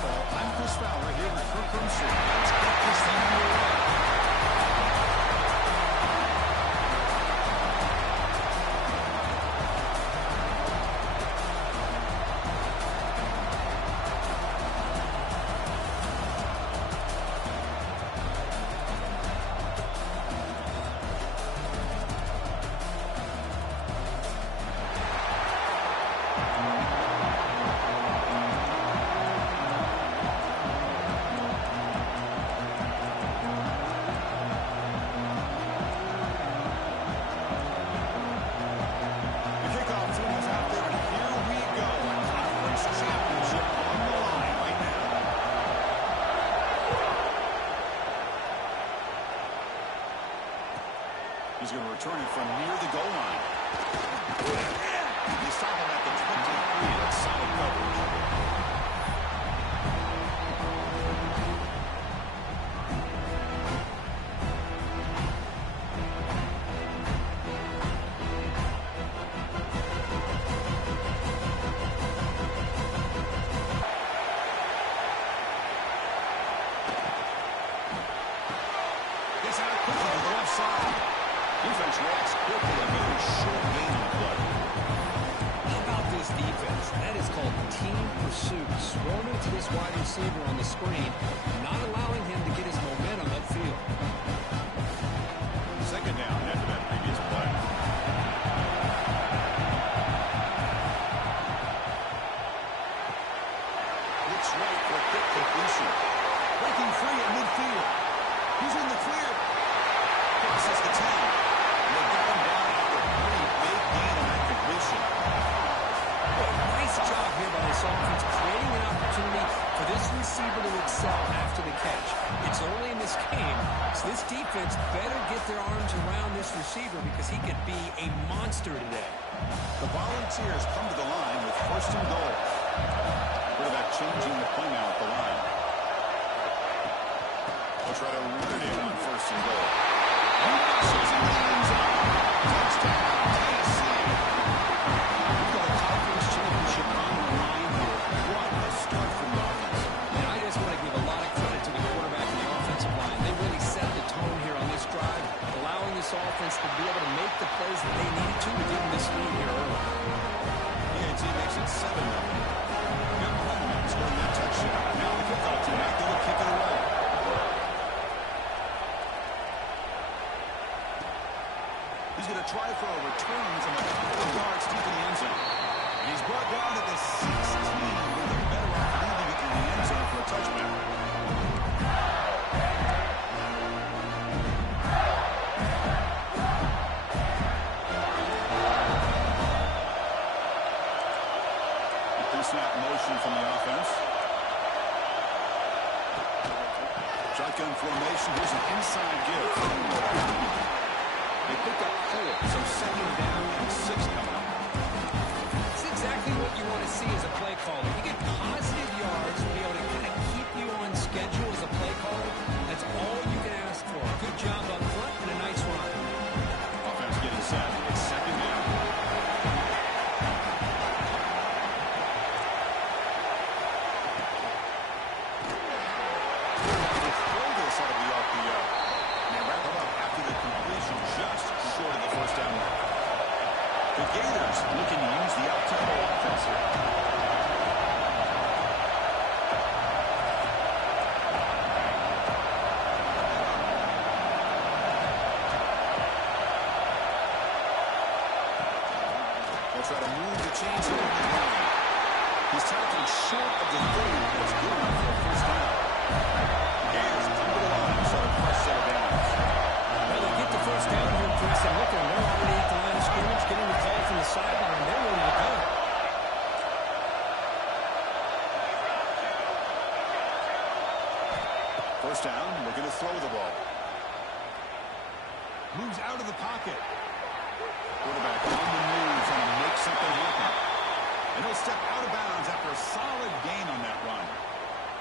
Football. I'm Chris Fowler here with Kirk Rumster. Let's get this thing underway. He's going to return it from near the goal line. He's stopping at the 23. That's solid coverage. Gets out quickly to the left side. Defense reacts quickly. A very short gain on the play. How about this defense? That is called team pursuit. Swarming to this wide receiver on the screen, not allowing him to get his momentum upfield. Second down after that previous play. Looks right for a quick completion. Breaking free at midfield. He's in the clear. Crosses the 10. And they got him down after a pretty big gain on that completion. Well, nice job here by this offense, creating an opportunity for this receiver to excel after the catch. It's early in this game, so this defense better get their arms around this receiver because he could be a monster today. The Volunteers come to the line with first and goal. Quarterback changing the play now at the line. They'll try to run it in on first and goal. And passes in the end zone. Touchdown, Tennessee. We've got a conference championship on the line here. What a start from the offense. And I just want to give a lot of credit to the quarterback and the offensive line. They really set the tone here on this drive, allowing this offense to be able to make the plays that they needed to give them this lead here early. EAT makes it 7-0. Got momentum scoring that touchdown. Now the kickoff team out there to kick it away. He's going to try for a return from a couple of yards deep in the end zone. And he's brought down at the 16. With a better off leaving it in the end zone for a touchback. Snap motion from the offense. Shotgun formation. Here's an inside give. They pick up 4, so second down and 6 coming up. It's exactly what you want to see as a play caller. You get positive yards to be able to kind of keep you on schedule as a play caller. That's all you can ask for. Good job up front and a nice run. Offense getting set. It's second down. The Gators looking to use the up-tempo offense here. They'll try to move the chains here at the line. He's tackled short of the 30, but it's good enough for a first down. The Gators come to the line, so a fresh set of downs. Well, they get the first down here, Chris, and look at them. They're already at the line of scrimmage, getting the call from the sideline. They're ready to go. First down, looking to throw the ball. Moves out of the pocket. Quarterback on the move, trying to make something happen. And he'll step out of bounds after a solid gain on that run.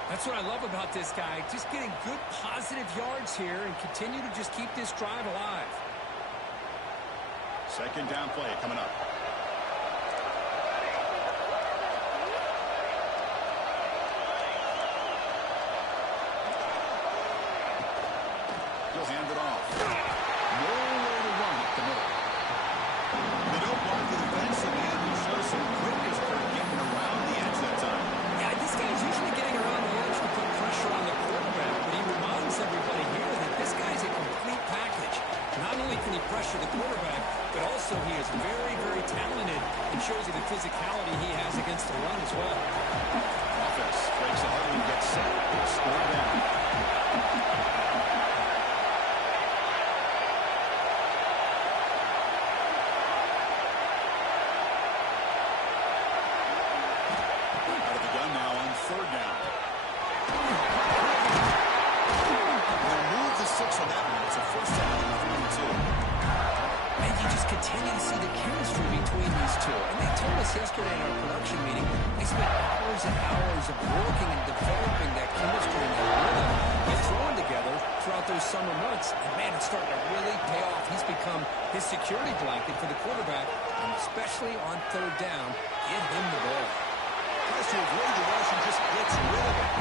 That's what I love about this guy. Just getting good positive yards here and continue to just keep this drive alive. Second down play coming up. it off. Nowhere to run up the middle. They don't block the defensive end. He shows some quickness for getting around the edge that time. Yeah, this guy's usually getting around the edge to put pressure on the quarterback, but he reminds everybody here that this guy's a complete package. Not only can he pressure the quarterback, but also he is very, very talented and shows you the physicality he has against the run as well. Offense breaks the huddle and gets set. Score down. Out of the gun now on third down. They'll move the 6 on that one. It's a first down and 42. And you just continue to see the chemistry between these two. And they told us yesterday in our production meeting, they spent hours and hours of working and developing that chemistry and that rhythm and throwing together throughout those summer months. And man, it's starting to really pay off. He's become his security blanket for the quarterback, and especially on third down, get him the ball. Tries to avoid the rush and just gets rid of it.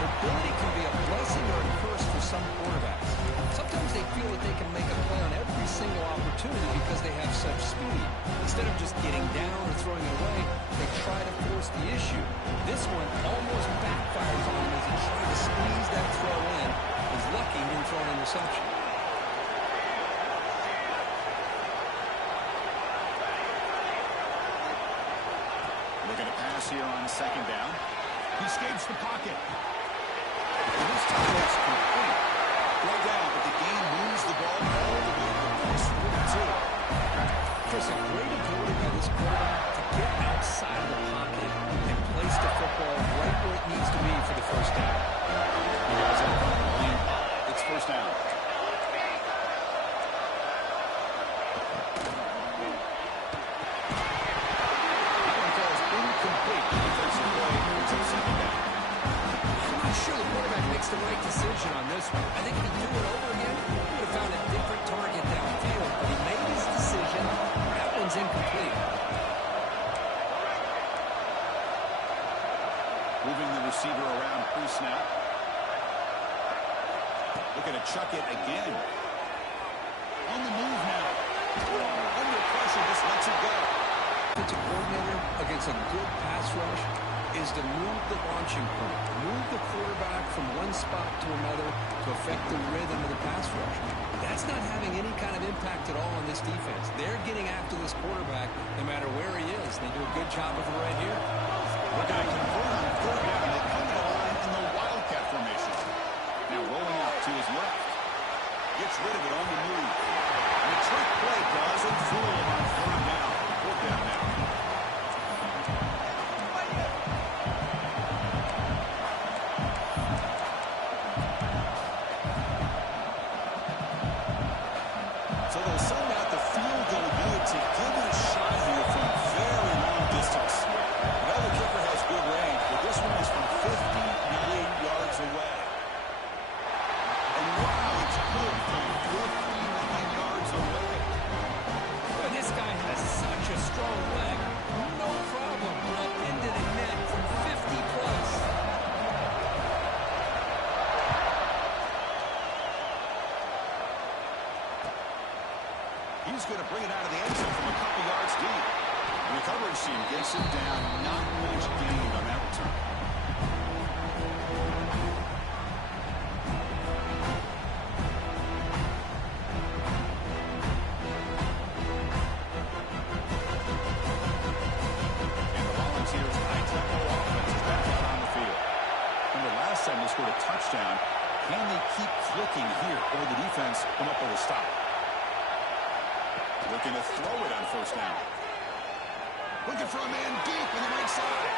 Mobility can be a blessing or a curse for some quarterbacks. Sometimes they feel that they can make a play on every single opportunity because they have such speed. Instead of just getting down or throwing it away, they try to force the issue. This one almost backfires on him as he tried to squeeze that throw in. He's lucky he didn't throw an interception. Looking to pass here on second down. He escapes the pocket. And this time it's complete. Right down, but the game moves the ball all the way to the first 42. Chris, a great ability by this quarterback to get outside of the pocket and place the football right where it needs to be for the first down. He has it on the line. It's first down. That one falls incomplete. Defensive play brings up second down. I'm not sure the quarterback makes the right decision on this one. I think if he do it over again, he would have found a different target downfield. But he made his decision. That one's incomplete. Moving the receiver around pre-snap. Looking to chuck it again. On the move now. Under pressure, just lets it go. Defensive coordinator against a good pass rush is to move the launching point, move the quarterback from one spot to another to affect the rhythm of the pass rush. That's not having any kind of impact at all on this defense. They're getting after this quarterback no matter where he is. They do a good job of it right here. Looking to convert on third down. They come to the line in the Wildcat formation. Now rolling out to his left. Gets rid of it on the move. And the trick play doesn't fool him on third down. Fourth down now. So they'll send out the field goal unit to give it a shot here from very long distance. The other kicker has good range, but this one is from 59 yards away. And wow, it's good from 59 yards away. Boy, this guy has such a strong leg. No problem. Up into the net from 50 plus. He's going to bring it out of the end zone from a couple yards deep. The recovery team gets him down. Not much gain on that return. And the Volunteers' high-tempo offense is back out on the field. Remember, last time they scored a touchdown. Can they keep clicking here, or the defense come up with a stop? Looking to throw it on first down. Looking for a man deep on the right side.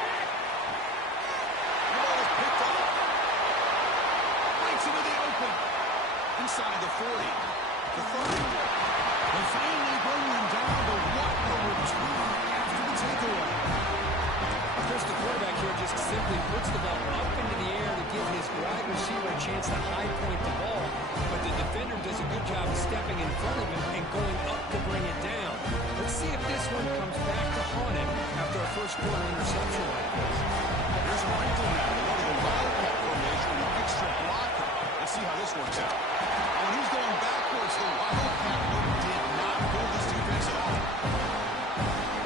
The ball is picked up. Breaks into the open. Inside the 40. The 30. And finally bringing him down to what a return after the takeaway. Chris, the quarterback here just simply puts the ball up into the air to give his wide receiver a chance to high point the ball. But the defender does a good job of stepping in front of him and going up to bring it down. Let's see if this one comes back to haunt him after a first quarter interception like this. Here's Michael now to go to the wildcat formation with an extra blocker. Let's see how this works out. Oh, and he's going defense. The Wildcat look did not fool this defense at all.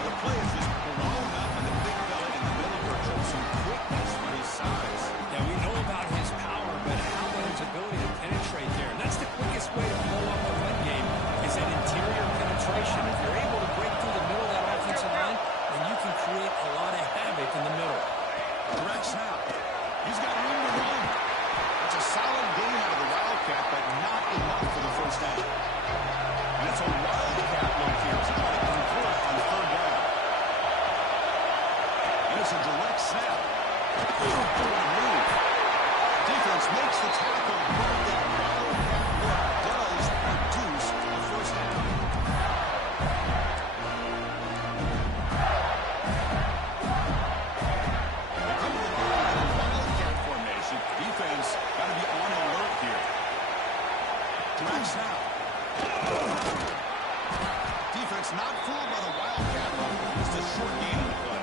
The play is just blown up, and the big fella in the middle here shows some quickness for his size. Yeah, we know about his power, but how about his ability to penetrate there? And that's the quickest way to blow up the run game is that interior penetration. If you're able to break through the middle of that offensive line, then you can create a lot of havoc in the middle. Direct snap. He's got room to run. It's a solid game out of the Wildcat, but not enough for the first down. And it's a Wildcat look here as he got it complete on third down. And it's a direct snap. Good move. Defense makes the tackle, but that Wildcat look does reduce the first down. Defense got to be on alert here. Direct snap. Defense not fooled by the Wildcat run. Just a short gain on the play.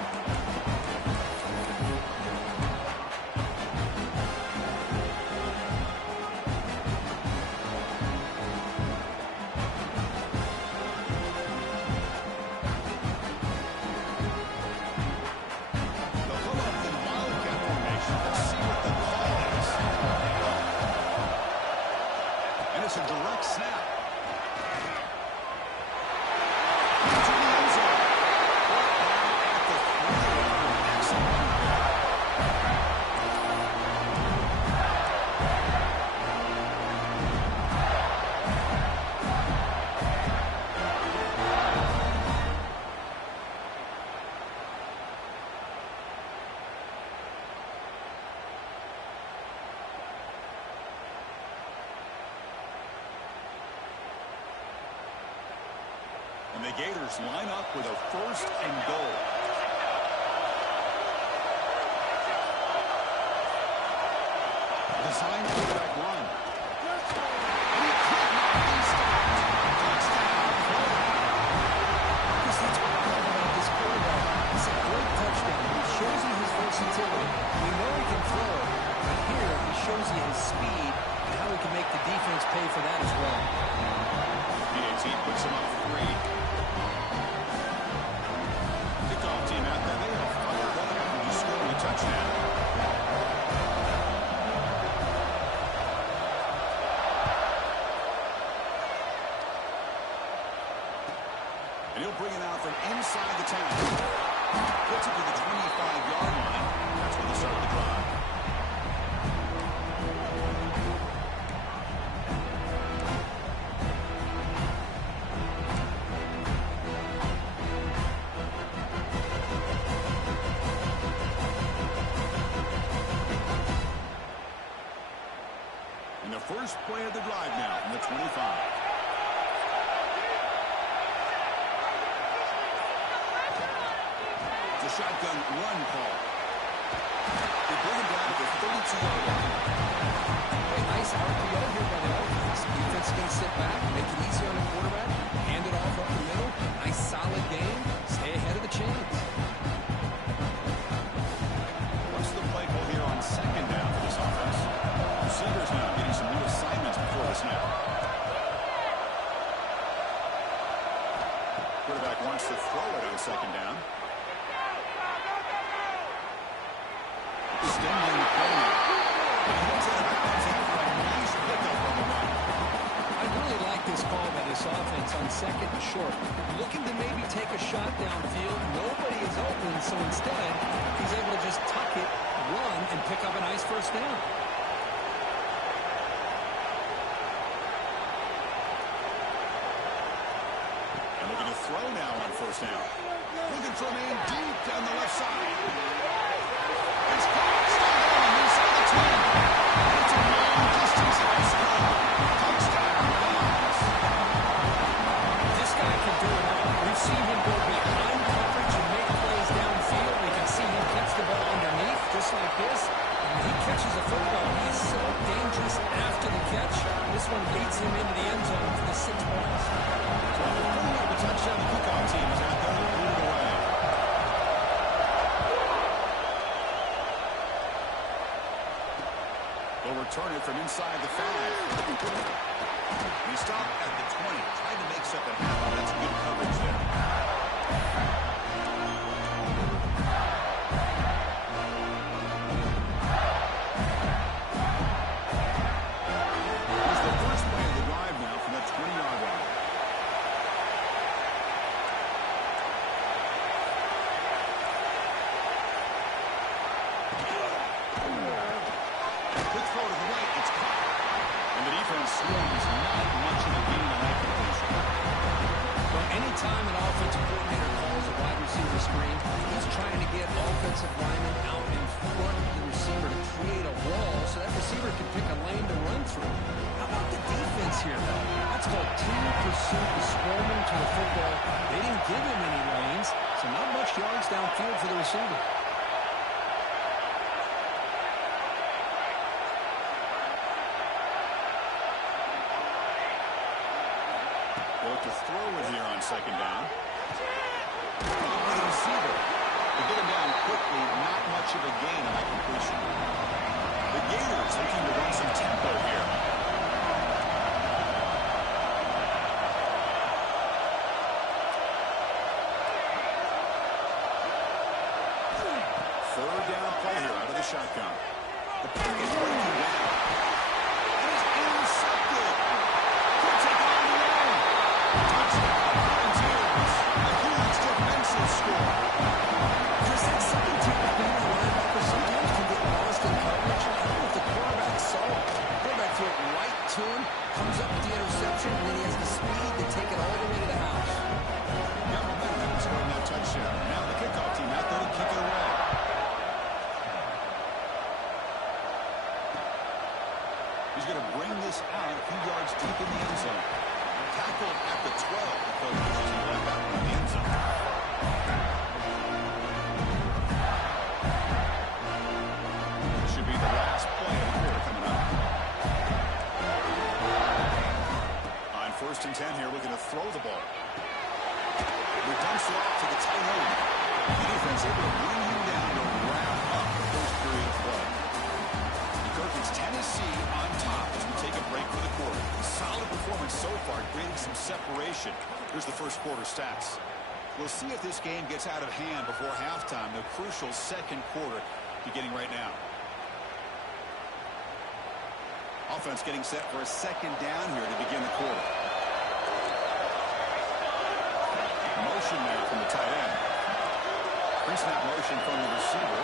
They'll come up in Wildcat formation. Let's see what the call is. And it's a direct snap. To the end zone. Right now at the 3. Excellent. And the Gators line up with a 1st and goal. Designed quarterback run. And he could not be stopped. Touchdown, Florida. Because that's what I love about this quarterback. It's a great touchdown. He shows you his versatility. We know he can throw it, but here he shows you his speed and how he can make the defense pay for that as well. PAT puts him up 3. Kickoff team out there. They are fired up after just scoring a touchdown. And he'll bring it out from inside the 10. Puts it to the 25-yard line. That's where they start the drive. And the first play of the drive now from the 25. The shotgun run call. They bring him down to the 32-yard line. Hey, nice RPO here by the offense. Defense is going to sit back, make it easy on the quarterback, hand it off up the middle. Nice solid game. Stay ahead of the chains. What's the play call here on 2nd down for this offense? Receivers now getting some new assignments before the snap. Quarterback wants to throw it on 2nd down. Extending the play now. He comes out of bounds after a nice pickup on the run. I really like this call by this offense on 2nd and short. Looking to maybe take a shot downfield. Nobody is open, so instead, he's able to just tuck it, run, and pick up a nice first down. And looking to throw now on 1st down. Looking for a man deep down the left side. It's caught. Still going inside the 10. And it's a long distance outside. Touchdown, Bills. This guy can do it all. We've seen him go behind coverage and make plays downfield. We can see him catch the ball underneath, just like this. And when he catches a football, he's so dangerous after the catch. This one leads him into the end zone for the 6 points. So on the 4 of the touchdown, the kickoff team is out there to boot it away. They'll return it from inside the 5. He stopped at the 20, trying to make something happen. That's good coverage there. Here's the first play of the drive now from that 20-yard line. Quick throw to the right. It's caught. And the defense swings not much of a gain on that completion. Well, anytime an offensive coordinator calls a wide receiver screen, he's trying to get offensive linemen out in front of the receiver to create a wall so that receiver can pick a lane to run through. How about the defense here, though? That's called team pursuit, swarming to the football. They didn't give him any lanes, so not much yards downfield for the receiver. To throw it here on second down. The receiver. To get him down quickly, not much of a gain on that completion. The Gators looking to run some tempo here. Third down play here out of the shotgun. The puck is breaking down. It is intercepted. He'll take it on the line. Touchdown, Volunteers. A huge defensive score. Chris, that second tier of being a linebacker sometimes can get lost in coverage. I don't know if the quarterback saw it. The quarterback threw it right to him, comes up with the interception, and then he has the speed to take it all the way to the house. Got momentum scoring that touchdown. Now the kickoff team out there to kick it away. He's going to bring this out a few yards deep in the end zone. Tackled at the 12. The coach pushes him left out in the end zone. This should be the last play of the quarter coming up. On 1st and 10 here, looking to throw the ball. He dumps it off to the tight end. The defense able to bring him down to wrap up the first period of play. It's Tennessee on top as we take a break for the quarter. Solid performance so far, creating some separation. Here's the first quarter stats. We'll see if this game gets out of hand before halftime. The crucial second quarter beginning right now. Offense getting set for a second down here to begin the quarter. Motion there from the tight end. Pre-snap motion from the receiver.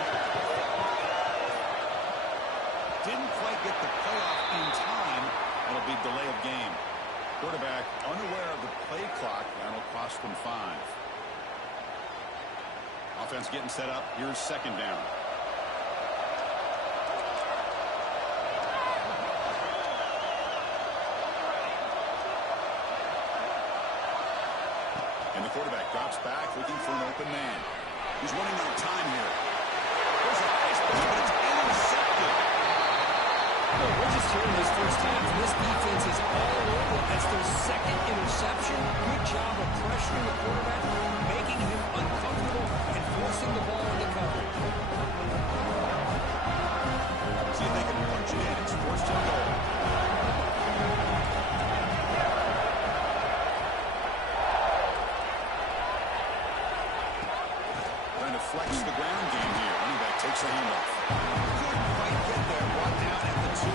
Didn't quite get the playoff in time. That'll be delay of game. Quarterback unaware of the play clock. That'll cost them 5. Offense getting set up. Here's second down. And the quarterback drops back looking for an open man. He's running out of time here. There's a nice play, but it's intercepted. Well, we're just here in this first half, and this defense is all over. That's their second interception. Good job of pressuring the quarterback, making him uncomfortable, and forcing the ball into coverage. See if they can punch it in. It's 1st and goal. Trying to flex the ground game here. Running back takes a handoff. Couldn't quite get there. Brought down at the 2.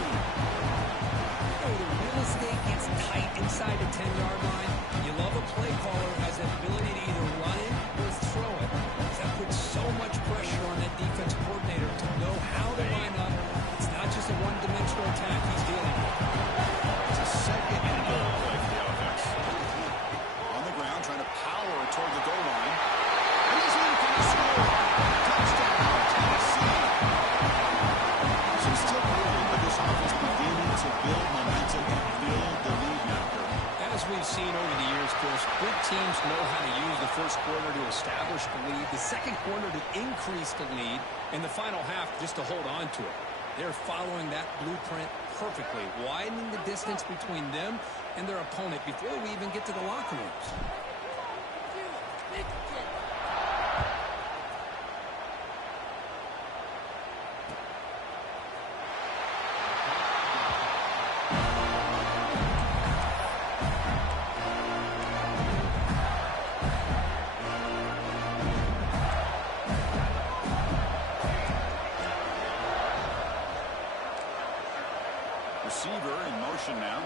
The real estate gets tight inside the 10-yard line. You love a play caller who has the ability to either run it or throw it. That puts so much pressure on that defensive coordinator to know how to line up. It's not just a one-dimensional attack he's dealing with. It's a second and goal play for the offense. On the ground, trying to power toward the goal line. And he's in for the score. Touchdown, Tennessee. So still early, but this offense beginning to build momentum and build the lead now. As we've seen over the years, Chris, good teams know how to use the first quarter to establish the lead, the second quarter to increase the lead, and the final half just to hold on to it. They're following that blueprint perfectly, widening the distance between them and their opponent before we even get to the locker rooms. receiver in motion now.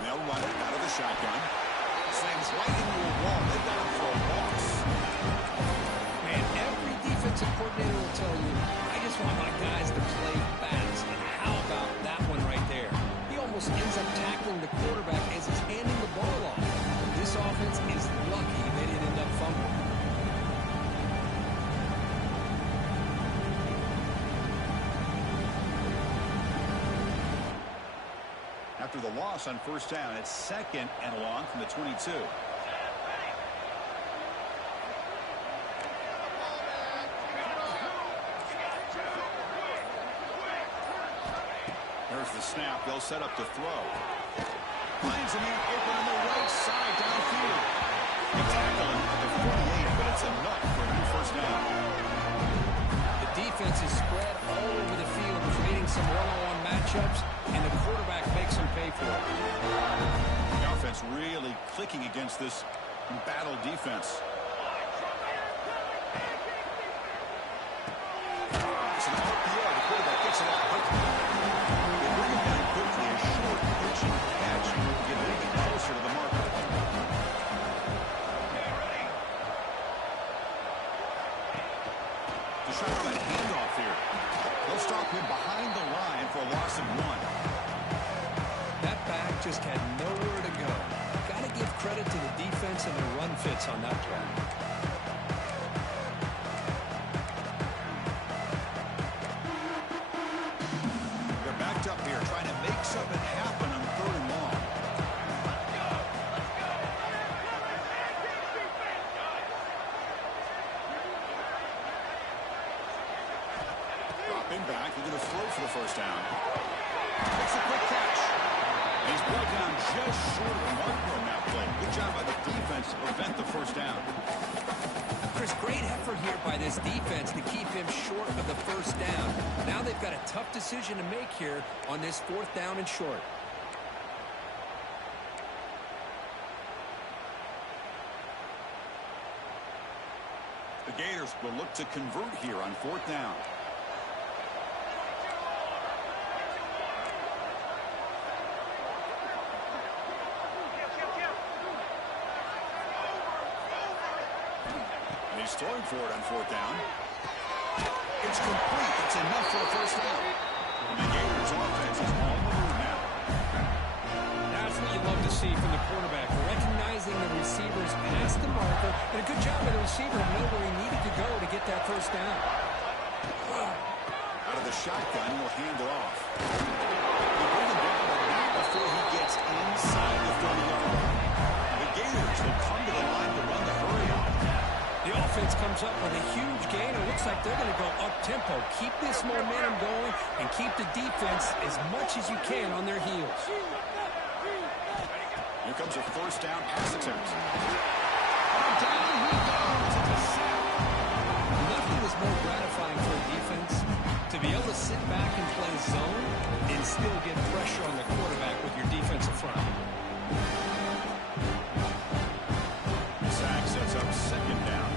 They'll run it out of the shotgun. Slams right into a wall. They've got him for a loss. Man, every defensive coordinator will tell you, I just want my guys to play fast. And how about that one right there? He almost ends up tackling the quarterback as he's handing the ball off. This offense is lucky they didn't end up fumbling. After the loss on first down, it's 2nd and long from the 22. There's the snap. They'll set up to throw. Finds a man open on the right side downfield. They tackle him at the 48, but it's enough for a new first down. The defense is spread all over the field, creating some one-on-one matchups, and the quarterback makes them pay for it. The offense really clicking against this battle defense. It's an RPO. The quarterback gets it out quickly. They bring it down quickly. A short pitching catch to get a little bit closer to the marker. To try for that handoff here. They'll stop him behind the line for a loss of 1. That back just had nowhere to go. Got to give credit to the defense and their run fits on that play. They're backed up here trying to make something happen on 3rd and long. Dropping back, they're going to throw for the first down. Makes a quick catch. And he's brought down just short of the marker on that play. Good job by the defense to prevent the first down. Chris, great effort here by this defense to keep him short of the first down. Now they've got a tough decision to make here on this 4th down and short. The Gators will look to convert here on 4th down. He's throwing for it on 4th down. It's complete. That's enough for a first down. And the Gators offense is on the move now. That's what you love to see from the quarterback, recognizing the receivers past the marker, and a good job by the receiver to know where he needed to go to get that first down. Out of the shotgun, he'll hand it off. They bring him down, but not before he gets inside the 30-yard line. The Gators will come to the line to run the hurry up. The offense comes up with a huge gain. It looks like they're going to go up-tempo. Keep this momentum going and keep the defense as much as you can on their heels. Here comes a first down pass attempt. And down he goes. It's a sack. Nothing is more gratifying for a defense to be able to sit back and play zone and still get pressure on the quarterback with your defensive front. Sack sets up 2nd down.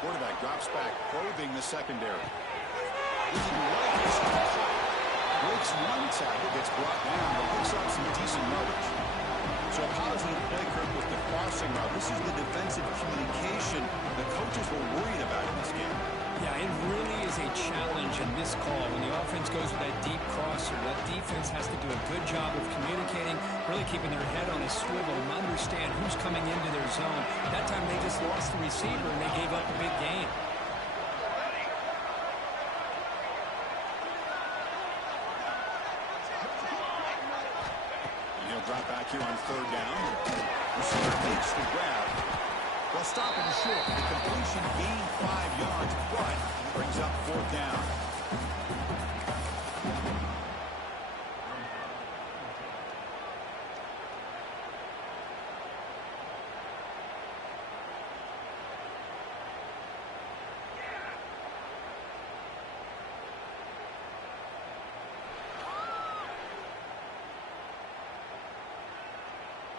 Quarterback drops back, probing the secondary. Looking right his shot. Breaks one tackle, gets brought down, but picks up some decent yardage. So a positive play, Kirk, with the crossing route. This is the defensive communication the coaches were worried about in this game. Yeah, it really is a challenge in this call. When the offense goes with that deep crosser, that defense has to do a good job of communicating, really keeping their head on a swivel and understand who's coming into their zone. That time they just lost the receiver and they gave up a big gain. He'll drop back here on 3rd down. Receiver makes the grab. They'll stop him short. The completion gained 5 yards, but brings up 4th down.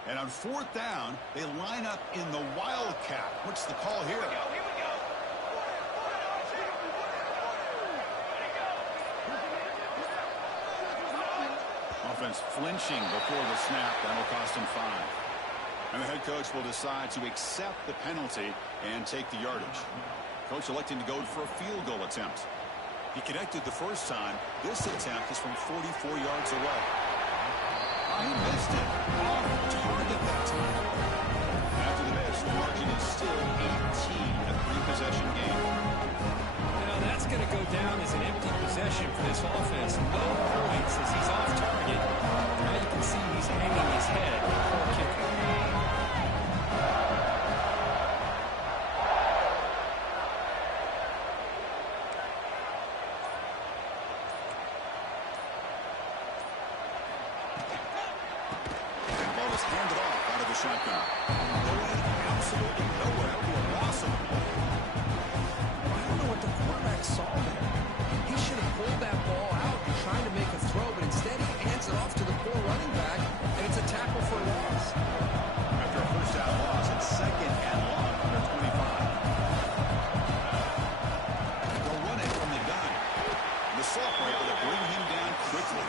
And on fourth down, they line up in the Wildcat. What's the call here? Here we go. Offense flinching before the snap. That'll cost him 5. And the head coach will decide to accept the penalty and take the yardage. Coach electing to go for a field goal attempt. He connected the first time. This attempt is from 44 yards away. He missed it. Off target that time. After the miss, the margin is still 18, a 3-possession game. Now that's going to go down as an empty possession for this offense. No points as he's off target. Now you can see he's hanging his head. Poor kicker. Handed off out of the shotgun. Going absolutely nowhere. That'll be a loss of the ball. I don't know what the quarterback saw there. He should have pulled that ball out and tried to make a throw, but instead he hands it off to the poor running back, and it's a tackle for a loss. After a first down loss, it's second and long from the 25. They'll run it from the gun. The sophomore able to bring him down quickly.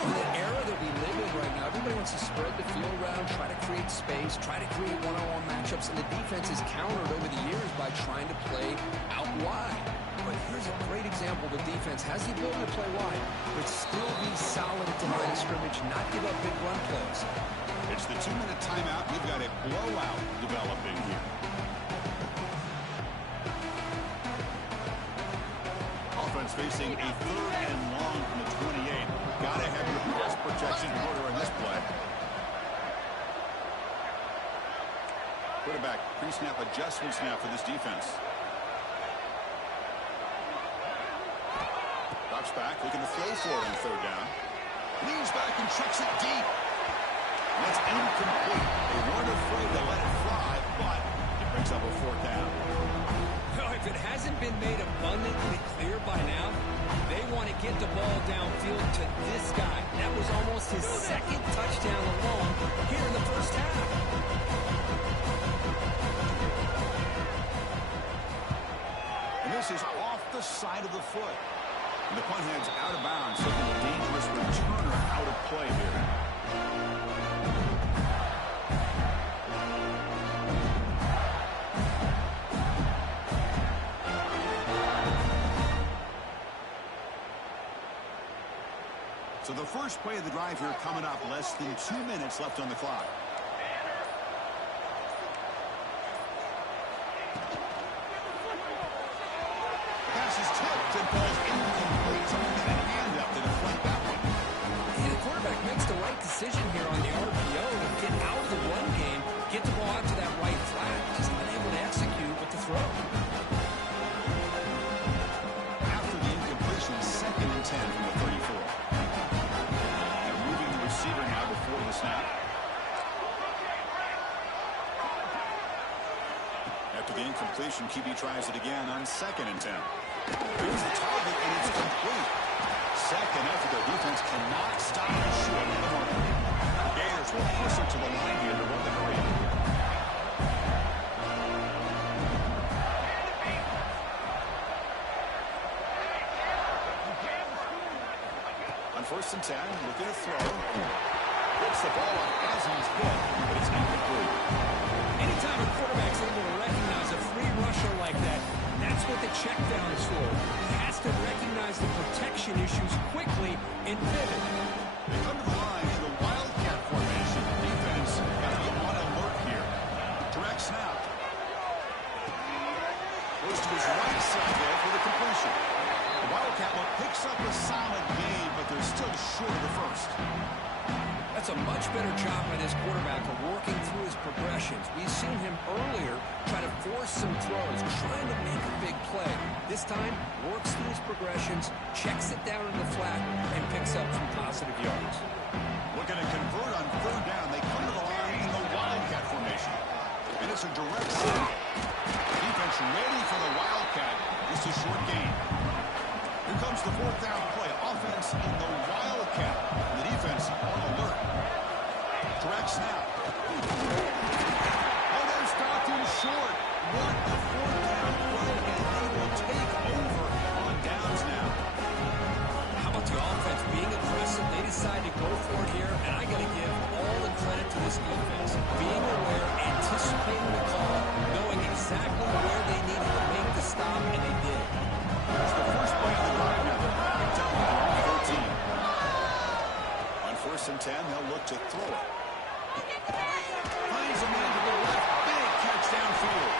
In the era that we live in right now, everybody wants to spread the field around, try to create space, try to create one-on-one matchups, and the defense is countered over the years by trying to play out wide. But here's a great example. The defense has the ability to play wide, but still be solid at the line of scrimmage, not give up big run plays. It's the 2-minute timeout. We've got a blowout developing here. Offense facing a third and long from the 28. Gotta have your pass protection in order in this play. Quarterback pre-snap adjustments now for this defense. Drops back, looking to throw for it on third down. Leans back and chucks it deep. That's incomplete. They weren't afraid to let it fly, but it brings up a fourth down. If it hasn't been made abundantly clear by now, they want to get the ball downfield to this guy. That was almost his second touchdown alone here in the first half. And this is off the side of the foot. And the punt heads out of bounds, taking a dangerous returner out of play here. So the first play of the drive here coming up, less than 2 minutes left on the clock. The pass is tipped and falls incomplete. Someone got a hand up to deflect that one. The quarterback makes the right decision here on the RPO to get out of the run game, get the ball out to that right flat, just unable to execute with the throw. After the incompletion, second and 10 from the 34. Receiver now before the snap. After the incompletion, QB tries it again on second and 10. Here's the target, and it's complete. Second after their defense cannot stop the short anymore. The Gators will push it to the line here to run the hurry. On first and 10, looking to throw. Gets the ball up as he's hit, but it's incomplete. Anytime a quarterback's able to recognize a free rusher like that, that's what the check down is for. He has to recognize the protection issues quickly and pivot. They come to the line in the Wildcat formation. Defense got to be on alert here. Direct snap. Goes to his right side there for the completion. The Wildcat one picks up a solid gain, but they're still short of the first. That's a much better job by this quarterback of working through his progressions. We've seen him earlier try to force some throws, trying to make a big play. This time, works through his progressions, checks it down in the flat, and picks up some positive yards. Looking to convert on third down. They come to the line in the Wildcat formation. And it's a direct snap. Defense ready for the Wildcat. Just a short gain. Here comes the fourth down play. Offense in the Wildcat. The defense on alert. Direct snap. Oh, there's Stockton short. What a fourth down play, and they will take over on downs now. How about the offense being aggressive? They decide to go for it here, and I got to give all the credit to this defense. Being aware, anticipating the call, knowing exactly where they needed to make the stop, and they did. It's the first play of the drive now. Down to the 13. On 1st and 10, they'll look to throw it. Finds a man to the left. Big catch downfield.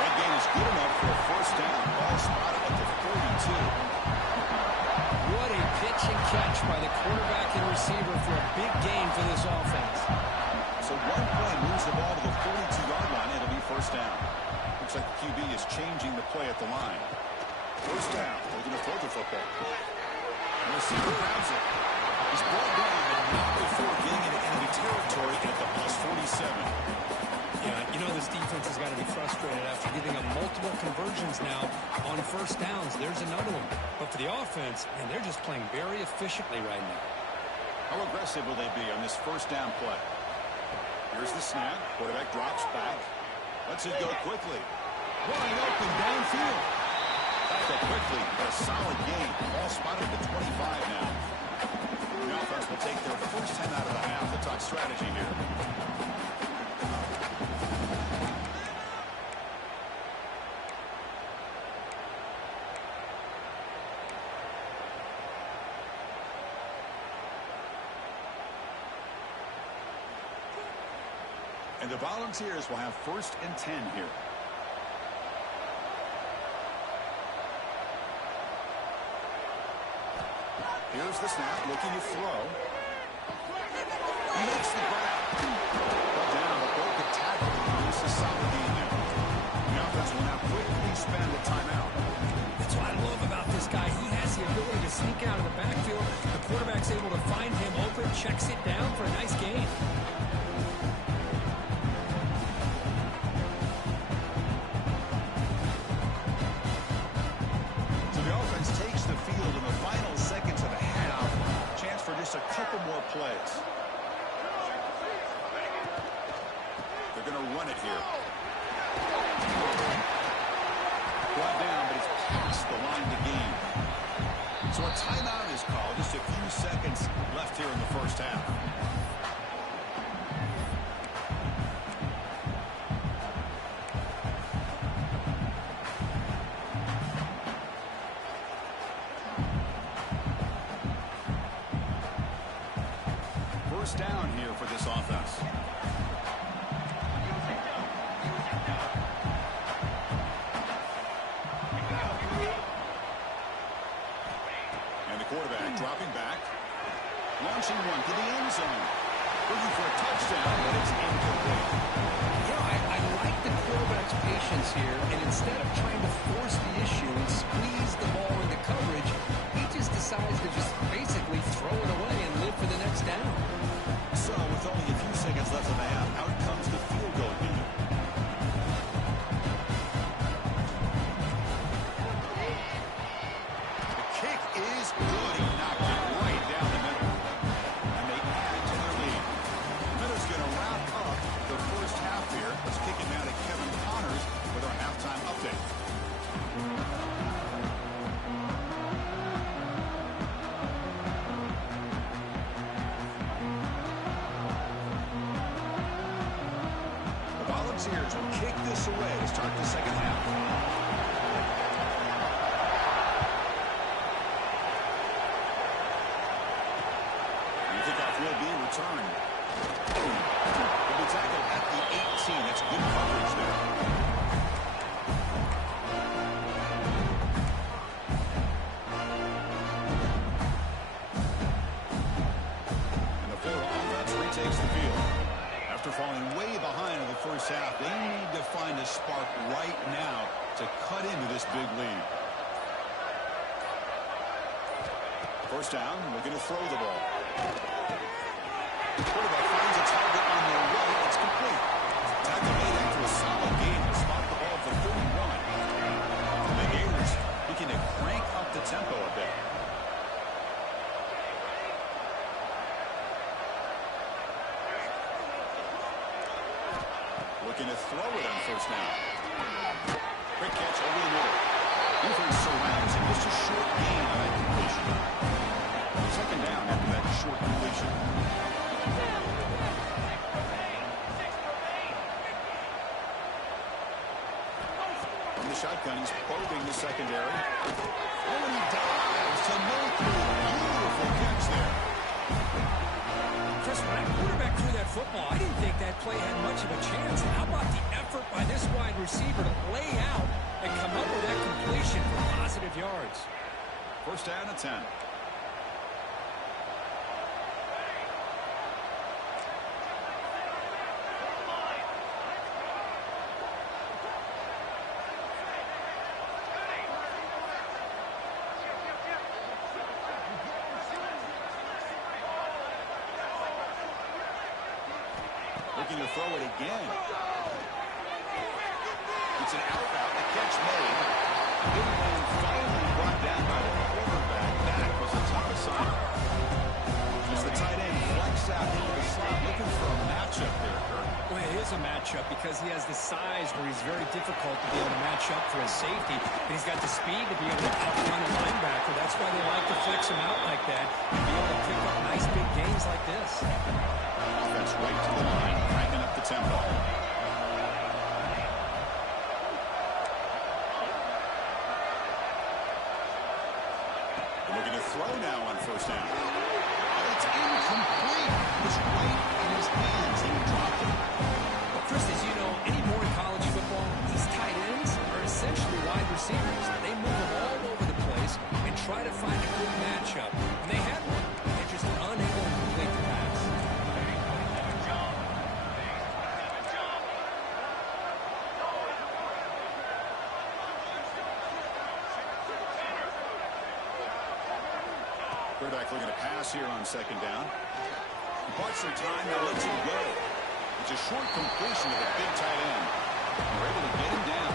That gain is good enough for a 1st down. Ball spotted at the 42. What a pitch and catch by the quarterback and receiver for a big gain for this offense. So one play moves the ball to the 42-yard line. It'll be 1st down. Looks like the QB is changing the play at the line. 1st down. They're going to throw the football. The receiver grabs it. He's brought down, but not before getting into enemy territory at the plus 47. Yeah, you know this defense has got to be frustrated after giving up multiple conversions now on 1st downs. There's another one. But for the offense, and they're just playing very efficiently right now. How aggressive will they be on this 1st down play? Here's the snap. Quarterback drops back. Lets it go quickly. Wide open downfield. Back up quickly. Got a solid gain. Ball spotted at the 25 now. The offense will take their 1st time out of the half. The top strategy here. And the Volunteers will have 1st and 10 here. Here's the snap, looking to throw. He makes the grab. Brought down, but broke the tackle. This is solid gain there. The offense will now quickly spend the timeout. That's what I love about this guy. He has the ability to sneak out of the backfield. The quarterback's able to find him open, checks it down for a nice gain. A couple more plays. They're going to run it here. Brought down, but it's past the line to gain. So a timeout is called. Just a few seconds left here in the 1st half. Down here for this offense. And the quarterback dropping back. Launching one to the end zone. Looking for a touchdown, but it's incomplete. You know, I like the quarterback's patience here, and instead of trying to force the issue and squeeze the ball into coverage, he just decides to just basically throw it away and live for the next down. So, with only a few seconds left in the half, out comes the field goal unit. The kick is good. He knocked it right down the middle. And they add to their lead. The Minnows going to wrap up the 1st half here. Let's kick it now to Kevin Connors with our halftime update. Volunteers will kick this away to start the 2nd half. The kickoff will be returned. Will be tackled at the 18. That's good coverage there. And the Florida offense retakes the field. After falling way behind in the 1st half, they need to find a spark right now to cut into this big lead. 1st down, looking to throw the ball. The quarterback finds a target on their right. It's complete. Tackle made after a solid gain to spot the ball for 31. The Gators looking to crank up the tempo a bit. Looking to throw it on first down. Quick catch over the middle. Defense surrounds him. Just a short gain on that completion. Second down after that short completion. From the shotgun, he's probing the secondary. Oh, and he dives to make the beautiful catch there. Chris, when that quarterback threw that football, I didn't think that play had much of a chance. How about the effort by this wide receiver to lay out and come up with that completion for positive yards? First down at 10. Looking to throw it again. It's an out route. The catch made. Big man finally brought down by the quarterback. That was a tough assignment. As the tight end flex out into the slot, looking for a matchup there, Kirk. Well, it is a matchup because he has the size where he's very difficult to be able to match up for his safety. But he's got the speed to be able to outrun a linebacker. That's why they like to flex him out like that and be able to pick up nice big gains like this. Offense right to the line, cranking up the tempo. They're looking to throw now on first down. It's incomplete. It was right in his hands. He dropped it. Well, Chris, as you know, anymore in college football, these tight ends are essentially wide receivers. They move them all over the place and try to find a good matchup. And they had one. They're just unable to complete the pass. Quarterback looking to pass here on second down. He bought some time, now lets him go. It's a short completion to the big tight end. They're able to get him down.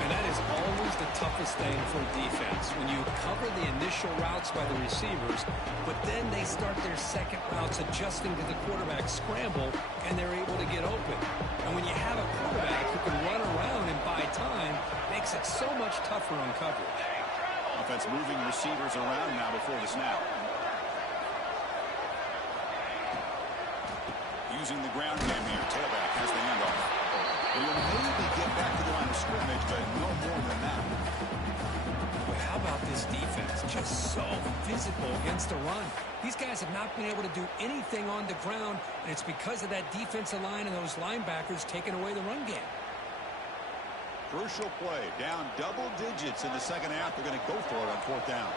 And that is always the toughest thing for a defense. When you cover the initial routes by the receivers, but then they start their second routes adjusting to the quarterback scramble, and they're able to get open. And when you have a quarterback who can run around and buy time, it makes it so much tougher on coverage. Offense moving receivers around now before the snap. Using the ground game here. Tailback has the handoff. And he'll maybe get back to the line of scrimmage, but no more than that. But how about this defense? Just so physical against the run. These guys have not been able to do anything on the ground, and it's because of that defensive line and those linebackers taking away the run game. Crucial play. Down double digits in the second half. They're going to go for it on fourth down.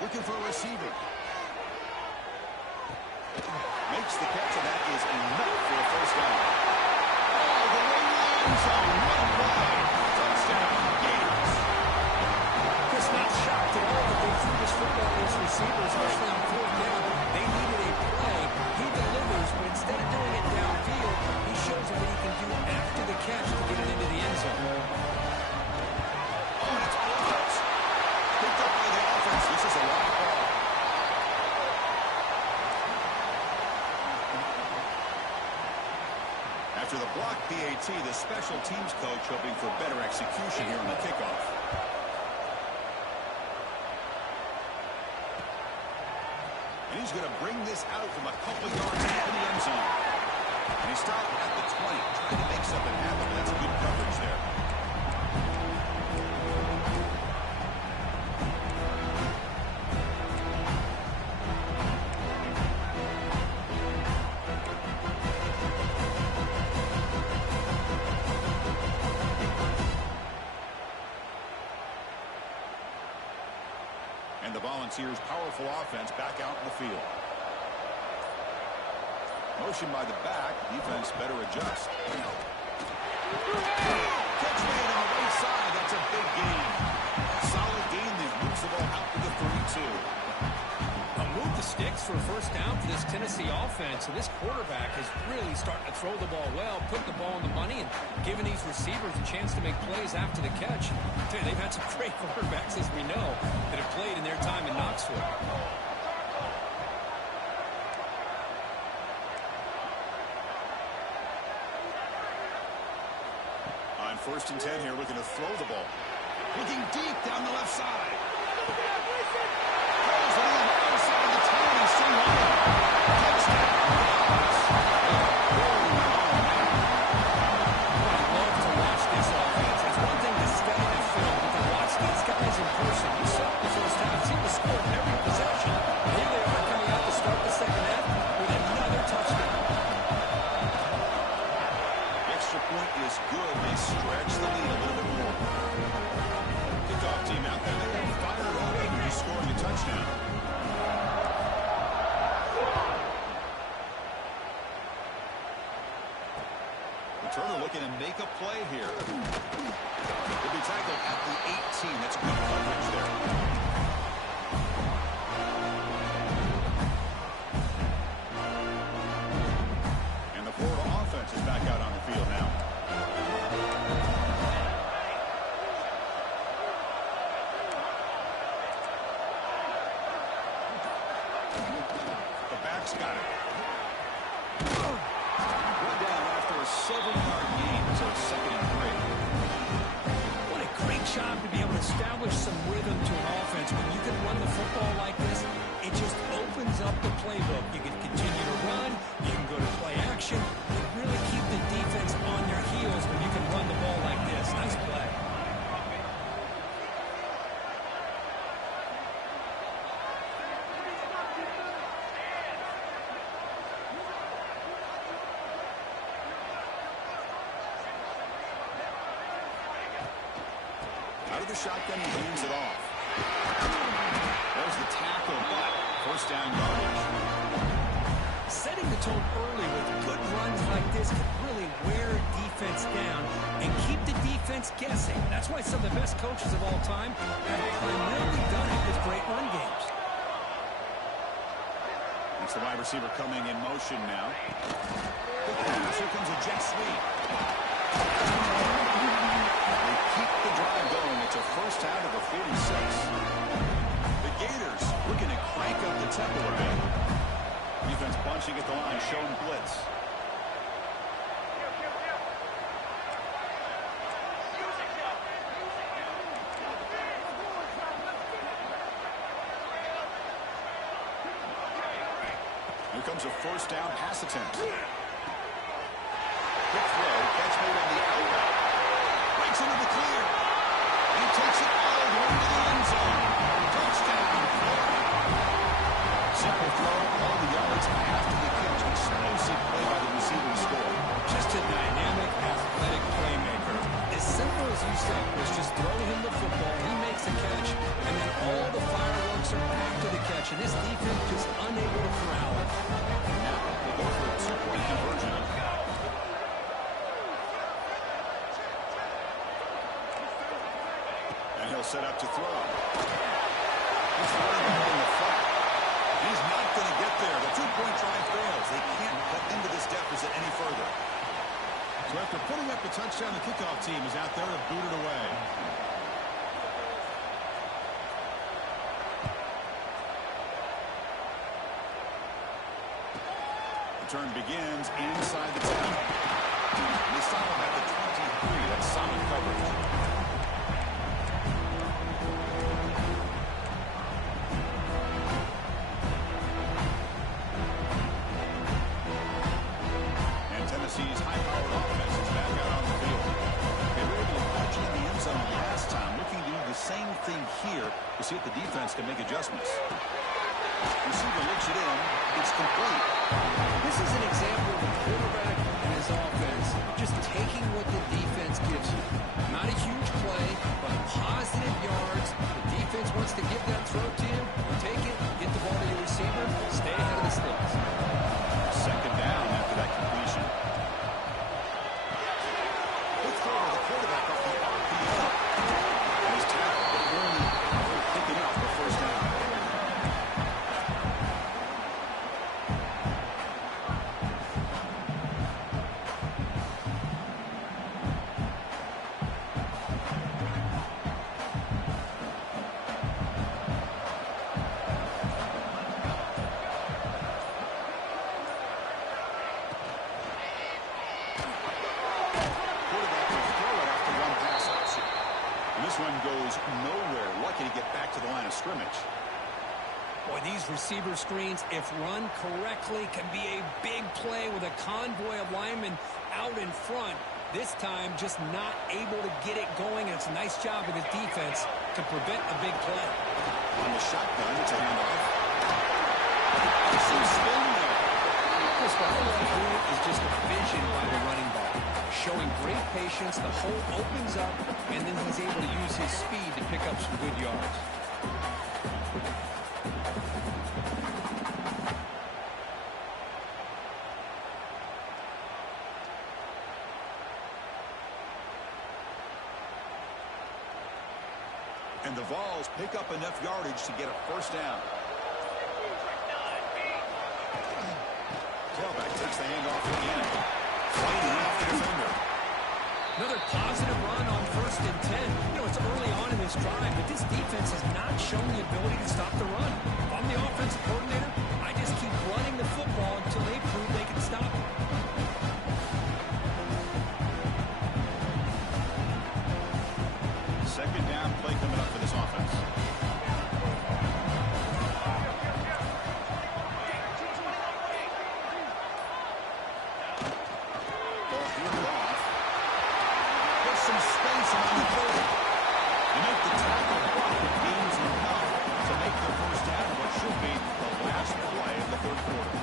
Looking for a receiver. Makes the catch, and that is enough for a first down. All the way to the end zone. What a play. Touchdown, Gators. Chris, not shocked at all that they threw this football to his receivers, especially on fourth down. They needed a play. He delivers, but instead of doing it downfield, he shows them what he can do after the catch to get it into the end zone. Oh, and it's blocked. Picked up by the offense. This is a long ball. After the block PAT, the special teams coach hoping for better execution here on the kickoff. And he's going to bring this out from a couple yards out in the end zone. And he stopped at the 20, trying to make something happen. That's good coverage there. And the Volunteers' powerful offense back out in the field. Motion by the back. Defense better adjust. Catch made on the right side. That's a big gain. Solid gain there. Moves the ball out to the 32. Move the sticks for a first down for this this Tennessee offense, and this quarterback is really starting to throw the ball well, putting the ball on the money, and giving these receivers a chance to make plays after the catch. I tell you, they've had some great quarterbacks, as we know, that have played in their time in Knoxville. On 1st and 10 here, looking to throw the ball. Looking deep down the left side. Throws it on the other side of the 10 and still running. Touchdown. I love to watch this offense. It's one thing to study the film, but to watch these guys in person. You saw in the first half, team was scoring every possession. And here they are coming out to start the second half with another touchdown. Extra point is good. They stretch the lead a little bit more. Kickoff team out there. They are fired up and just scoring a touchdown. Returner looking to make a play here. He'll be tackled at the 18. That's good coverage there. And the Florida offense is back out on the field now. The back's got it. One down after a 7-yard gain, so it's 2nd and 3. What a great job to be able to establish some rhythm to an offense. When you can run the football like this, it just opens up the playbook. You can continue to run, you can go to play action, and really keep the defense on their heels when you can run the ball like this. Nice play. Out of the shotgun, he hands it off. There's the tackle, but 1st down yardage. Setting the tone early with good runs like this can really wear a defense down and keep the defense guessing. That's why some of the best coaches of all time have primarily done it with great run games. It's the wide receiver coming in motion now. Good pass. Here comes a jet sweep. They keep the drive going. It's a 1st out of the 46. The Gators looking to crank up the tempo a bit. Defense bunching at the line, showing blitz. Here comes a 1st down pass attempt. Quick throw, catch made on the outlet. Breaks into the clear. He takes it all the way to the end zone. Touchdown, Florida. Simple throw, all the yards after the catch. Explosive play by the receiver to score. Just a dynamic, athletic playmaker. As simple as you said, was just throw him the football, he makes a catch, and then all the fireworks are after the catch, and this defense just unable to corral it. Now they go for a 2-point conversion. And he'll set up to throw. He's running back in the flat. He's not going to get there. The 2-point try fails. They can't cut into this deficit any further. So after putting up the touchdown, the kickoff team is out there to boot it away. The turn begins inside the 10. They stop him at the 23. That's solid coverage. Tennessee's high-powered offense is back out on the field. They were able to punch in the end zone last time, looking to do the same thing here to see if the defense can make adjustments. Receiver looks it in. It's complete. This is an example of a quarterback and his offense just taking what the defense gives you. Not a huge play, but positive yards. The defense wants to give that throw to you. You take it, get the ball to your receiver, stay ahead of the sticks. 2nd down after that completion. Good throw to the quarterback off the RPO. And his tackle, but only picking up the 1st down. goes nowhere. Lucky to get back to the line of scrimmage. Boy, these receiver screens, if run correctly, can be a big play with a convoy of linemen out in front. This time, just not able to get it going. And it's a nice job of the defense to prevent a big play. On the shotgun, it's a handoff. Some spin there. Chris, what I like here is just a vision by the running back. Showing great patience, the hole opens up, and then he's able to use his speed to pick up some good yards. And the Vols pick up enough yardage to get a first down. Tailback takes the handoff again. Fighting off the defender. Another positive run on 1st and 10. You know, it's early on in this drive, but this defense has not shown the ability to stop the run. If I'm the offensive coordinator, I just keep running the football until they prove they can stop it. Second down play coming up for this offense. Ball handed off. There's some space around the field. You make the tackle, but it gains enough to make the first down, what should be the last play of the third quarter.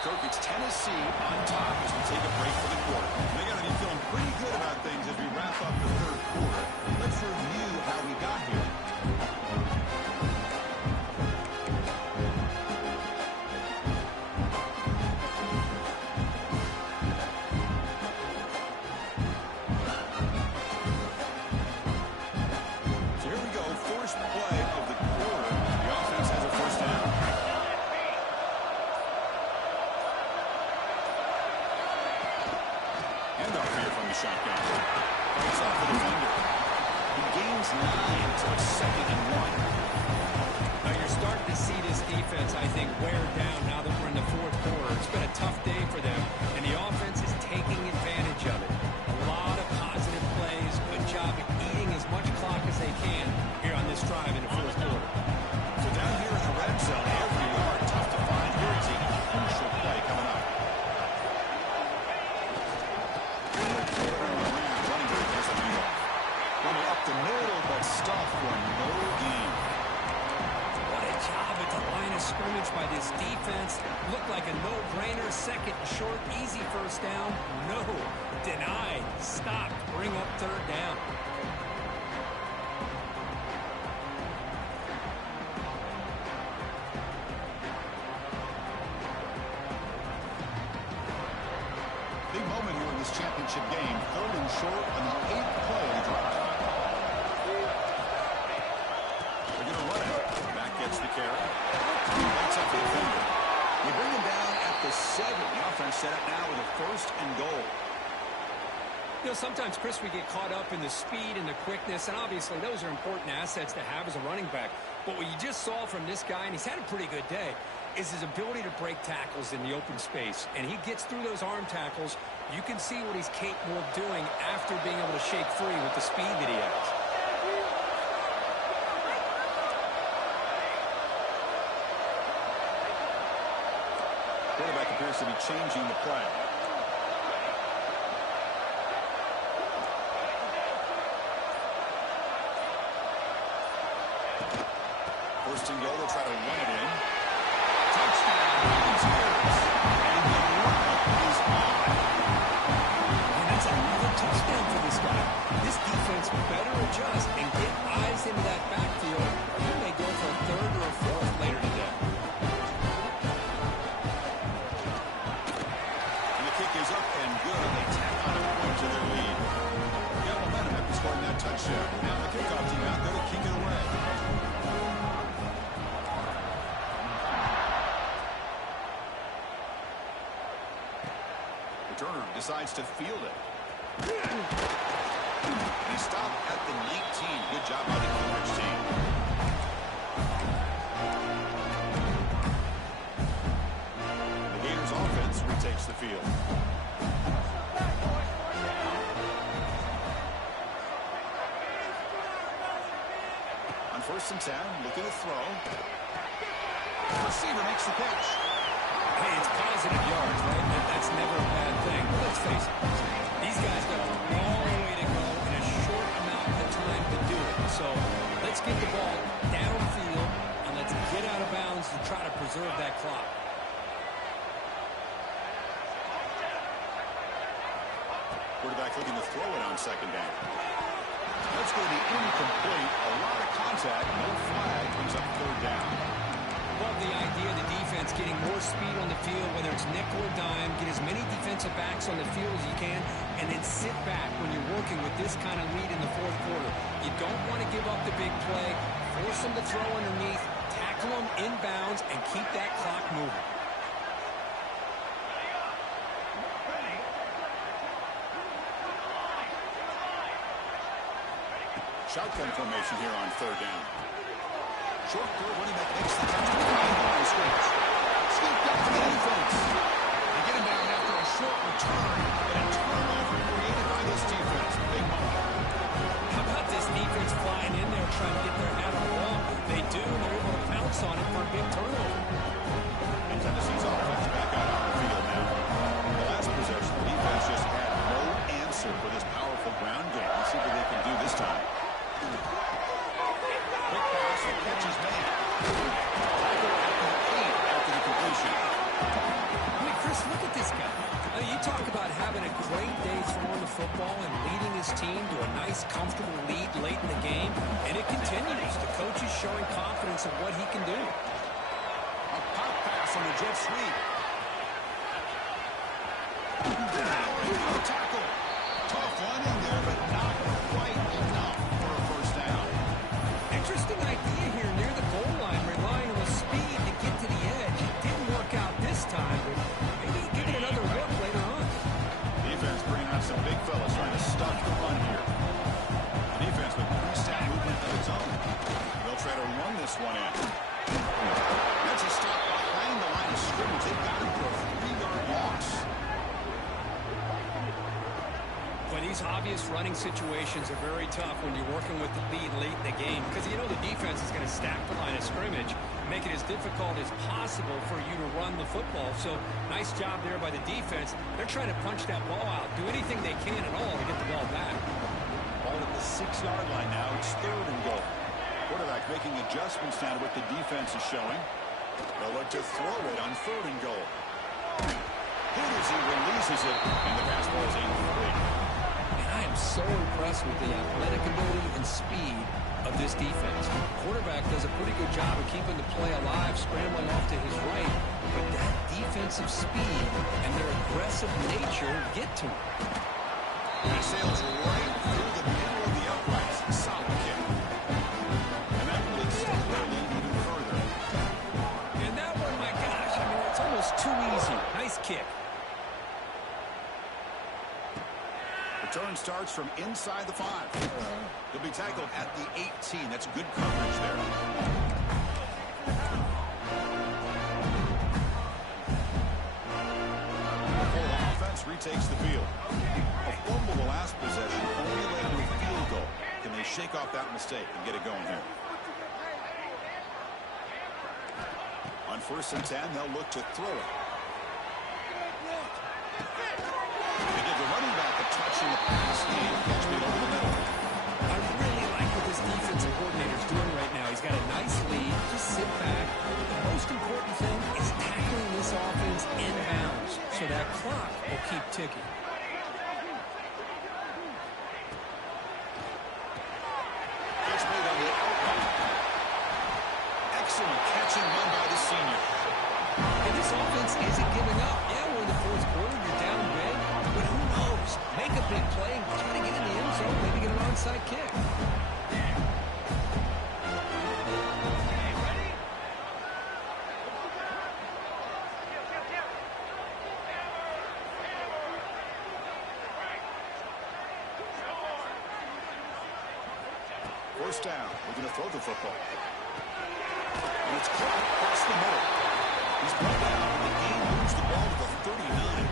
Kirk, it's Tennessee on top as we take a break for the quarter. They got to be feeling pretty good about things as we wrap up the third quarter. Let's review how we got here. So here we go, first play of the quarter. The offense has a first down. Handoff here from the shotgun. Fights off the defender. He gains 9, so it's 2nd and 1. Now you're starting to see this defense, I think, wear down now that we're in the fourth quarter. It's been a tough day for them, and the offense is taking advantage of it. A lot of positive plays. Good job at eating as much clock as they can here on this drive in the fourth quarter. So down here in the red zone, every yard tough to find. Here is a crucial play coming up. Running up the middle, but stopped for no gain. What a job at the line of scrimmage by this defense. Looked like a no-brainer. 2nd and short, easy first down. No, denied, stopped, bring up 3rd down. Big moment here in this championship game. 3rd and short on the 8th play of the drive. They're going to run it. Back gets the carry. Lights up the defender. They bring him down at the 7. The offense set up now with a 1st and goal. You know, sometimes, Chris, we get caught up in the speed and the quickness, and obviously those are important assets to have as a running back. But what you just saw from this guy, and he's had a pretty good day, is his ability to break tackles in the open space. And he gets through those arm tackles. You can see what he's capable of doing after being able to shake free with the speed that he has. Quarterback appears to be changing the play. First and goal, they'll try to run it in. Touchdown, Volunteers. And the run is on. And that's another touchdown for this guy. This defense better adjust and get eyes into that backfield, or he may go for a 3rd or a 4th later today. And the kick is up and good. They tack on a point to their lead. Got momentum after scoring that touchdown. Now the kickoff team out there to kick it away. Turner decides to field it. He stopped at the 19. Good job by the coverage team. first and 10, looking to throw. The receiver makes the catch. Hey, it's positive yards, right? That's never a bad thing. But let's face it, these guys got a long way to go in a short amount of time to do it. So let's get the ball downfield, and let's get out of bounds to try to preserve that clock. Quarterback looking to throw it on second down. That's going to be incomplete. A lot of contact. No flag. Brings up third down. Love the idea of the defense getting more speed on the field, whether it's nickel or dime. Get as many defensive backs on the field as you can, and then sit back when you're working with this kind of lead in the fourth quarter. You don't want to give up the big play. Force them to throw underneath. Tackle them inbounds, and keep that clock moving. Shotgun formation here on third down. Short throw, running back makes the catch behind the line of scrimmage. Scooped up to the defense. They get him down after a short return, and a turnover created by this defense. Big moment. How about this defense flying in there trying to get their hat on the ball? They do, and they're able to pounce on it for a big turnover. And Tennessee's offense back out on the field now. The last possession, the defense just had no answer for this powerful ground game. Let's see what they can do this time. Quick pass, the catch is made. Tackle at the 8 after the completion. I mean, Chris, look at this guy. I mean, you talk about having a great day throwing the football and leading his team to a nice, comfortable lead late in the game, and it continues. The coach is showing confidence of what he can do. A pop pass on the jet sweep. Tackle. Tough one in there, but not quite enough for a first down. Interesting idea here near the goal line, relying on the speed to get to the edge. It didn't work out this time, but maybe give it another look later on. Defense bringing out some big fellas trying to stop the run here. The defense with pre-snap movement of its own. They'll try to run this one in. That's a stop behind the line of scrimmage. They've got him for a 3-yard loss. Well, these obvious running situations are very tough when you're working with the lead late in the game, because you know the defense is going to stack the line of scrimmage, make it as difficult as possible for you to run the football. So nice job there by the defense. They're trying to punch that ball out, do anything they can at all to get the ball back. Ball at the 6-yard line now. It's third and goal. Quarterback making adjustments now to what the defense is showing. They'll look to throw it on third and goal. Good as he releases it, and the pass ball is incomplete. I am so impressed with the athletic ability and speed of this defense. Quarterback does a pretty good job of keeping the play alive, scrambling off to his right, but that defensive speed and their aggressive nature get to him. And it sails right through the middle of the uprights. Solid kick. And that will extend their lead even further. And that one, my gosh, I mean, it's almost too easy. Nice kick. Return starts from inside the 5. He'll be tackled at the 18. That's good coverage there. The offense retakes the field. A fumble the last possession only led to a field goal. Can they shake off that mistake and get it going here? On first and 10, they'll look to throw it. They give the running back a touch in the pass game. Catch me over the middle. I really like what this defensive coordinator is doing right now. He's got a nice lead. Just sit back. The most important thing is tackling this offense inbounds so that clock will keep ticking. Catch made on the outline. Excellent catch and run by the senior. And this offense isn't giving up. Yeah, we're in the fourth quarter. You're down big. But who knows? Make a big play. Try to get in the end zone. Maybe get an onside kick. First down. We're going to throw the football. And it's caught across the middle. He's brought down, and the game moves the ball to the 39.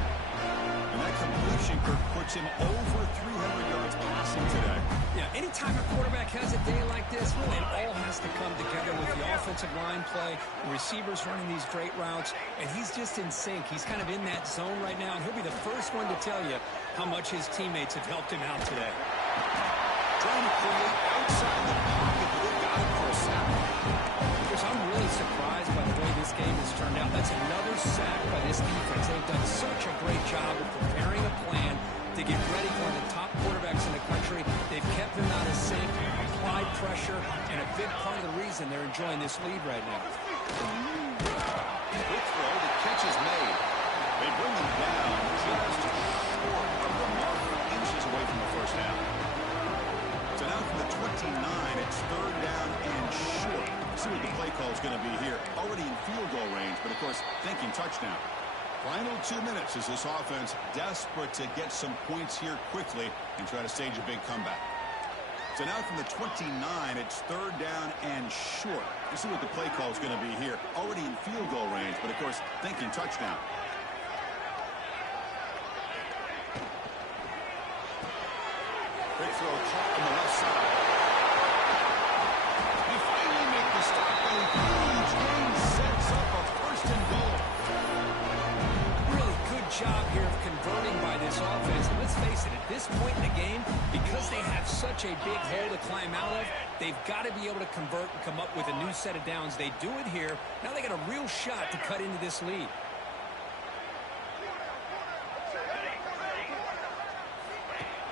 And That completion, Kirk, puts him over 300 yards passing today. Yeah, anytime a quarterback has a day like this, really, it all has to come together with the offensive line play, the receivers running these great routes, and he's just in sync. He's kind of in that zone right now, and he'll be the first one to tell you how much his teammates have helped him out today. Trying to create outside the pocket, but they got him for a sack. Chris, I'm really surprised by the way this game has turned out. That's another sack by this defense. They've done such a great job of preparing a plan to get ready for one of the top quarterbacks in the country. They've kept him out of sync, applied pressure, and a big part of the reason they're enjoying this lead right now. Quick throw, the catch is made. They bring them down just short of the mark, inches away from the first down. So now from the 29, it's third down and short. Let's see what the play call is going to be here. Already in field goal range, but of course thinking touchdown. Final 2 minutes as this offense desperate to get some points here quickly and try to stage a big comeback. So now from the 29, it's third down and short. Let's see what the play call is going to be here. Already in field goal range, but of course thinking touchdown. Quick throw caught on the left side. They finally make the stop, but a huge gain sets up a first and goal. Really good job here of converting by this offense. And let's face it, at this point in the game, because they have such a big hole to climb out of, they've got to be able to convert and come up with a new set of downs. They do it here. Now they got a real shot to cut into this lead.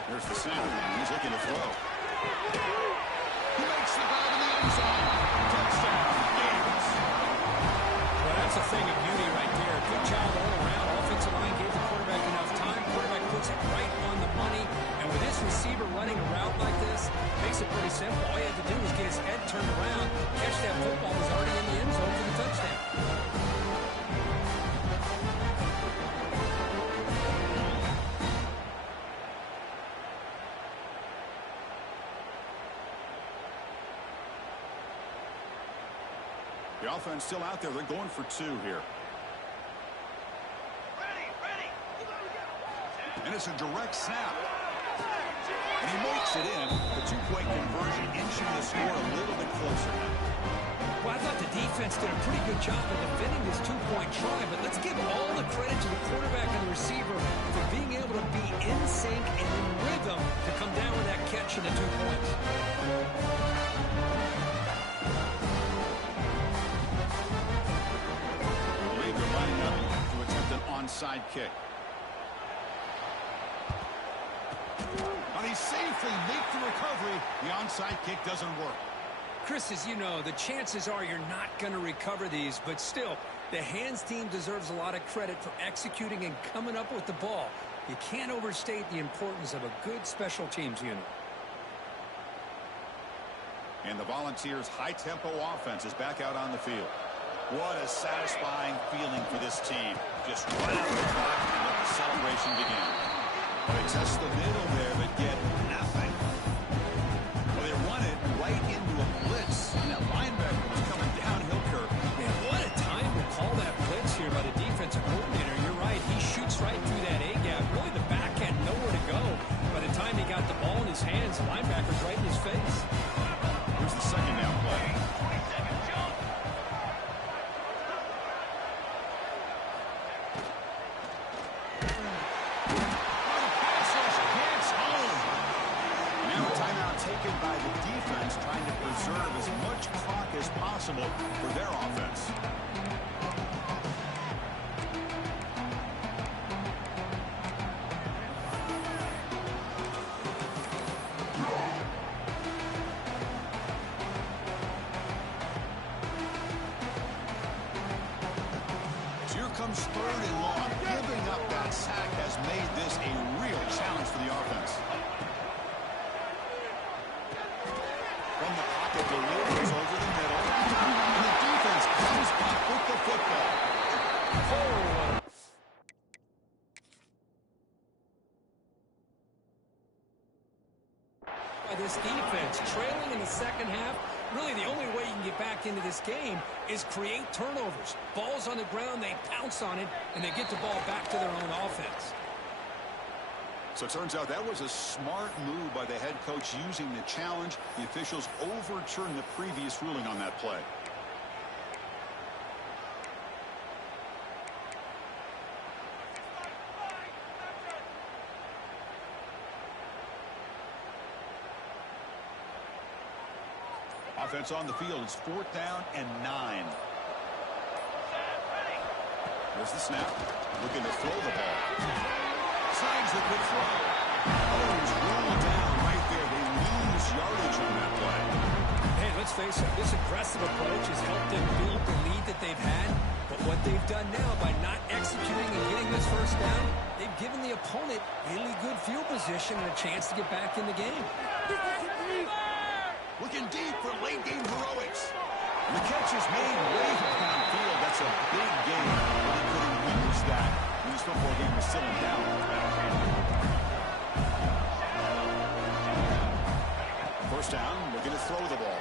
There's the center. He's looking to throw. He makes the grab in the end zone. Touchdown, Eagles. Well, that's a thing of beauty right there. Good job all around. Offensive line gave the quarterback enough time. Quarterback puts it right on the money. And with this receiver running a route like this, makes it pretty simple. All he had to do was get his head turned around, catch that football, was already in the end zone for the touchdown. The offense still out there. They're going for two here. And it's a direct snap. And he makes it in. The two-point conversion inching the score a little bit closer now. Well, I thought the defense did a pretty good job of defending this two-point try, but let's give all the credit to the quarterback and the receiver for being able to be in sync and in rhythm to come down with that catch and the 2 points. They're lining up to attempt an onside kick. And he safely makes the recovery. The onside kick doesn't work. Chris, as you know, the chances are you're not going to recover these, but still, the hands team deserves a lot of credit for executing and coming up with the ball. You can't overstate the importance of a good special teams unit. And the Volunteers' high-tempo offense is back out on the field. What a satisfying feeling for this team. Just run out the clock and let the celebration begin. They test the middle there, but get nothing. Well, they run it right into a blitz, and that linebacker was coming downhill, Kirk. Man, what a time to call that blitz here by the defensive coordinator. You're right. He shoots right through that A-gap. Really, the back had nowhere to go. By the time he got the ball in his hands, the linebacker's right in his face. Here's the second down play. By the defense trying to preserve as much clock as possible for their offense. So here comes third and long. Giving up that sack has made this a real challenge for the offense. From the pocket, delivers over the middle. And the defense comes up with the football. Oh. By this defense, trailing in the second half, really the only way you can get back into this game is create turnovers. Ball's on the ground, they pounce on it, and they get the ball back to their own offense. So it turns out that was a smart move by the head coach using the challenge. The officials overturned the previous ruling on that play. Offense on the field. It's 4th down and 9. There's the snap. Looking to throw the ball. Signs the good throw. Oh, he's rolled down right there. They lose yardage on that play. Hey, let's face it. This aggressive approach has helped them build the lead that they've had. But what they've done now by not executing and getting this first down, they've given the opponent really good field position and a chance to get back in the game. Looking deep for late game heroics. And the catch is made way downfield. That's a big game. But he could have used that when this football game was still in doubt. First down, looking to throw the ball.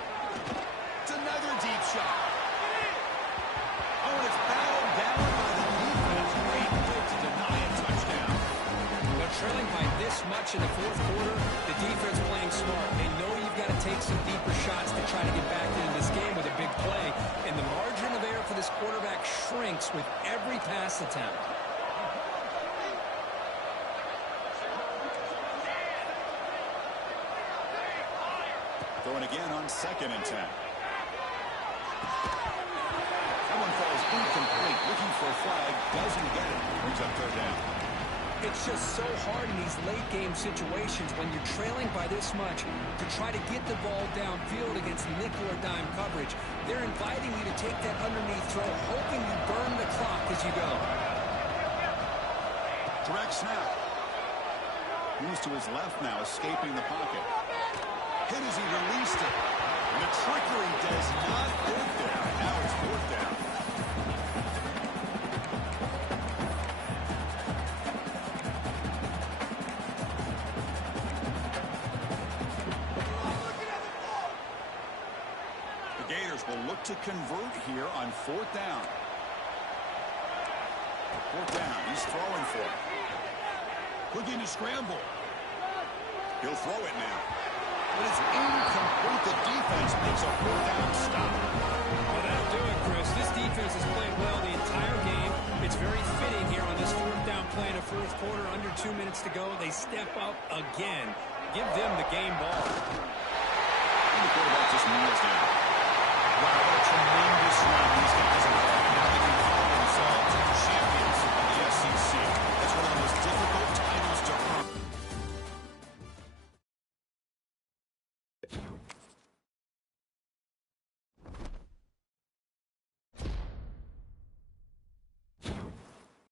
It's another deep shot. Oh, and it's battled down by the defense. Great move to deny a touchdown. Now, trailing by this much in the fourth quarter, the defense playing smart. They know you've got to take some deeper shots to try to get back into this game with a big play. And the margin of error for this quarterback shrinks with every pass attempt. Throwing again on 2nd and 10. That one falls incomplete. Looking for a flag. Doesn't get it. Brings up 3rd down. It's just so hard in these late game situations when you're trailing by this much to try to get the ball downfield against nickel or dime coverage. They're inviting you to take that underneath throw, hoping you burn the clock as you go. Direct snap. Moves to his left now, escaping the pocket. Hit as he released it. And the trickery does not work there. Now it's 4th down. The Gators will look to convert here on 4th down. 4th down. He's throwing for it. Looking to scramble. He'll throw it now. But it's incomplete. The defense makes a 4th down stop. Well, that'll do it, Chris. This defense has played well the entire game. It's very fitting here on this 4th down play in the fourth quarter. Under 2 minutes to go. They step up again. Give them the game ball. And the quarterback just kneels down. Wow, what a tremendous run these guys have